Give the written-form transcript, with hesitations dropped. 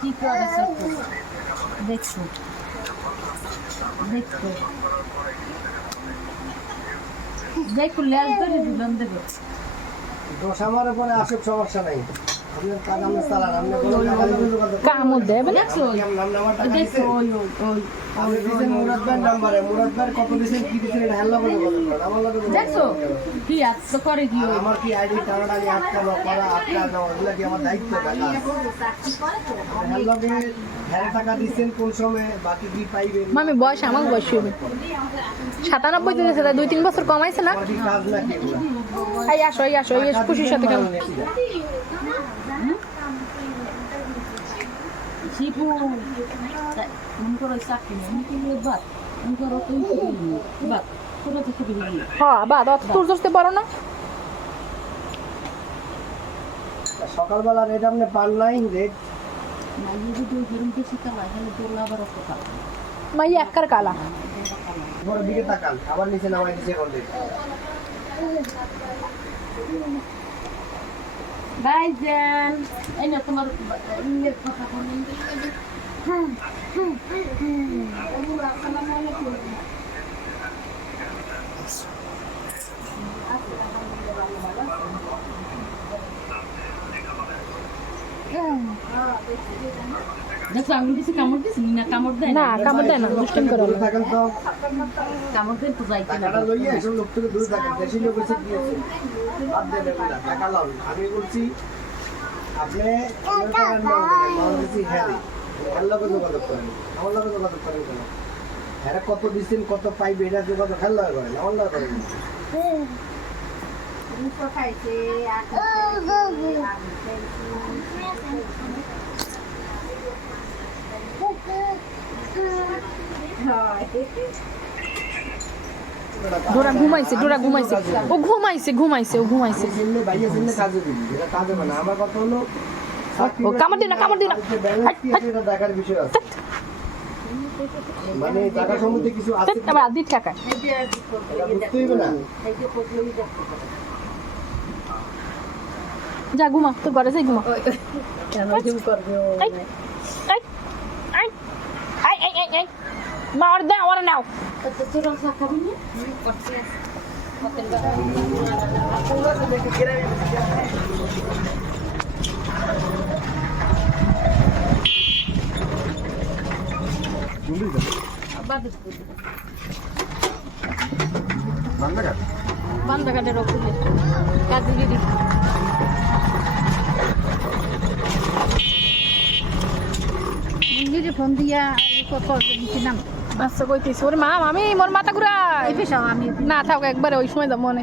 কি করে দেখছো দেখছো দেখো লেজ ধরে দিলাম দেবো দোষ আমার উপরে আসুক সমস্যা নাই আপনার কাজ আমরা চালান আপনি কামড় দেবে না দেখছো দেখছো ওই ওই ওই আপনি দিয়েছেন মুরাদ ভাইয়ের নাম্বারে মুরাদ ভাইয়ের কত দিয়েছেন কি দিয়েছেন এটা হ্যালো করে বলুন আমার লাগে দেখছো কি আজ তো করে কি ওই আমার কি আইডি কার্ড আমি আটকানো করা আটকানো এগুলো কি আমার দায়িত্ব টাকা হ্যালো হ্যাঁ টাকা দিয়েছেন কোন সময় বাকি কি পাইবেন মামি বয়স আমার বয়স হবে 97 দিয়েছে তাই 2-3 বছর কমাইছে না আমার কি কাজ নাকি এগুলো এই আসো এই খুশির সাথে কেন শিপু মনে করো চাকরি মনে করলে বাদ মনে করো তুমি বাদ কোথা থেকে বেরিয়ে হ্যাঁ বা তোর দোষতে পারো না সকালবেলা রেট আপনি পান নাই রেট মাঝে যদি গরম বেশি কালা গেলে দোলা আবার রক্ত কালা মাই একবার কালা বড় দিকে তাকান আবার নিচে নামাই দিছে এখন রেট ভাইজান এই না তোমার ইংরেজ কথা বলেন দেখো আমি কিছু কামড় দিছি না কামড় দেয় না কামড় দেয় না দুষ্টামি করে দূরে থাকেন তো কামড় দেন তো যাইতে না টাকাটা লইয়া এসব লোক থেকে দূরে থাকেন বেশি লোক এসে দিয়েছে বাদ দেন এগুলা টাকা লাভ আমি বলছি আপনি টাকা নাও দিছি হ্যাঁ আমার লগে যোগাযোগ করেন আমার লগে যোগাযোগ করেন কেন হ্যাঁ কত দিচ্ছেন কত পাইবে এটা যোগাযোগ খেয়াল লগে করেন আমার লগে করেন ডোরা ঘুমাইছে ও ঘুমাইছে জিম্মে ভাইয়া জিম্মে কাজে দিবি এটা কাজে মানে আমার কথা হলো ও কামড় দিও না ব্যালেন্স কি আছে এটা দেখার বিষয় আছে মানে টাকা সম্বন্ধে কিছু আছে আমার আদি টাকা এটা বুঝতে হইবে না যা ঘুমা তোর ঘরে যাই ঘুমা কেন জিম করবে এই এই এই এই এই এই মার দে আমার নাও তোরা খাবি না বান্দা কাটে রক্ত কাজে গিয়ে নিজে ফোন দিয়া কত দিছিলাম আচ্ছা কইতেছি ওরে মা আমি মোর মাথা ঘুরা এই পেশা আমি না থাক একবারে ওই সময় যাবো মনে